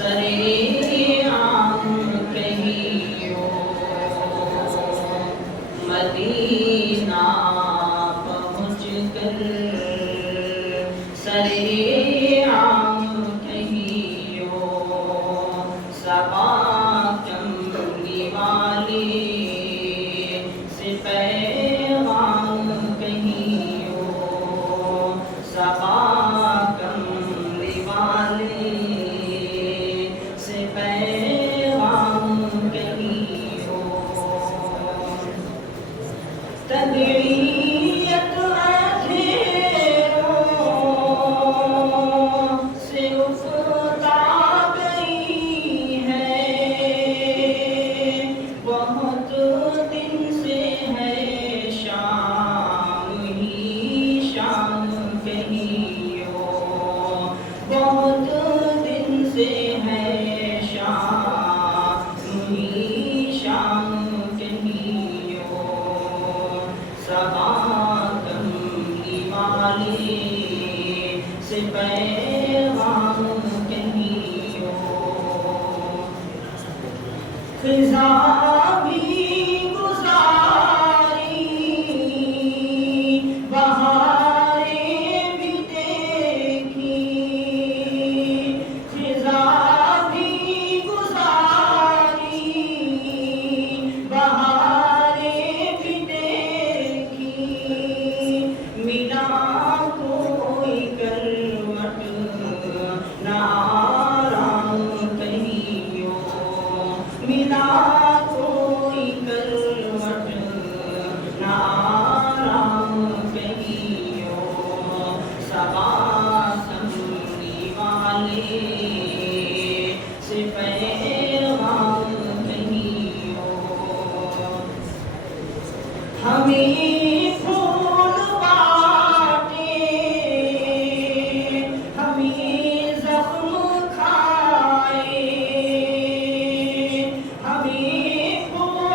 سرے عام کہیو مدینہ پہنچ کر سرے عام کہیو صبا چمڑی والے سے پیغام کہیو صبا چمڑی والے سے پیغام کہیو تدعیت اندھیروں سے افتاد گئی ہے بہت دن سے ہے شام ہی شام کہیو بہت دن سے ہے شام ہی شام کہیو صبا چمڑی والے سے پیغام کہیو خزاں بھی گزاری بہاریں بھی دیکھی خزاں بھی گزاری بہاریں بھی دیکھی ملا کوئی کروٹ نہ آرام کہیو ملا کوئی کروٹ نہ آرام کہیو صبا چمڑی والے سے پیغام کہیو ہمیں پھول بانٹے ہمیں زخم کھائے ہمیں پھول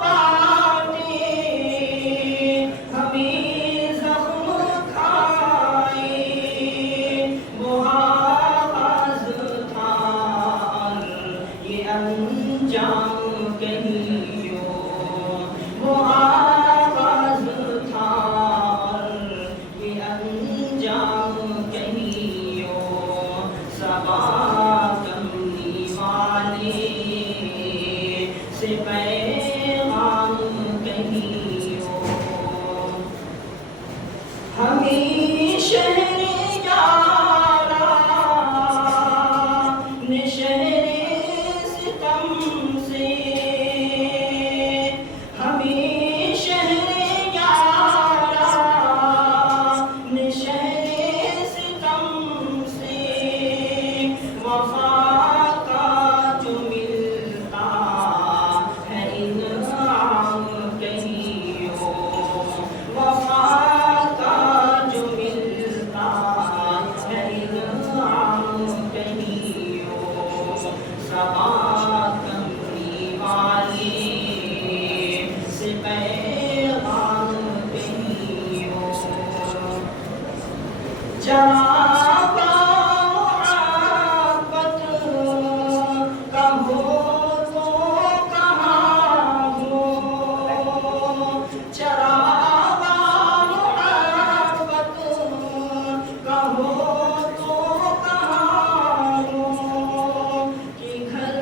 بانٹے ہمیں زخم کھائے وہ آغاز تھا اور یہ انجام کہیو وہ آغاز تھا اور یہ انجام کہیو صبا چمڑی والے سے پیغام کہیو ہمیں شہر یارا نے شہر ستم سے ہمیں شہر یارا نے شہر ستم سے وفا کا جو ملتا ہے انعام کہیو وفا کا جو ملتا ہے انعام کہیو صبا چمڑی والے سے پیغام کہیو جہاں محبت کہو تو کہاں ہو چراغ محبت کہو تو کہاں ہو کہ گھر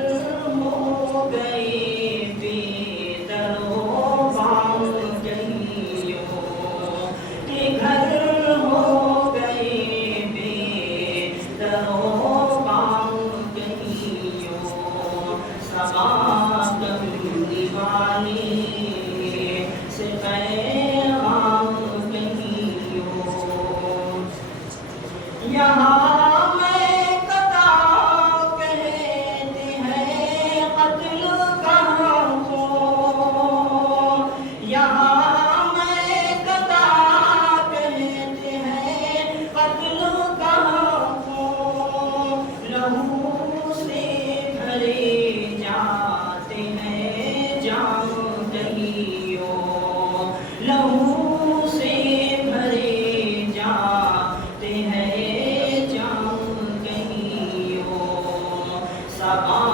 سکا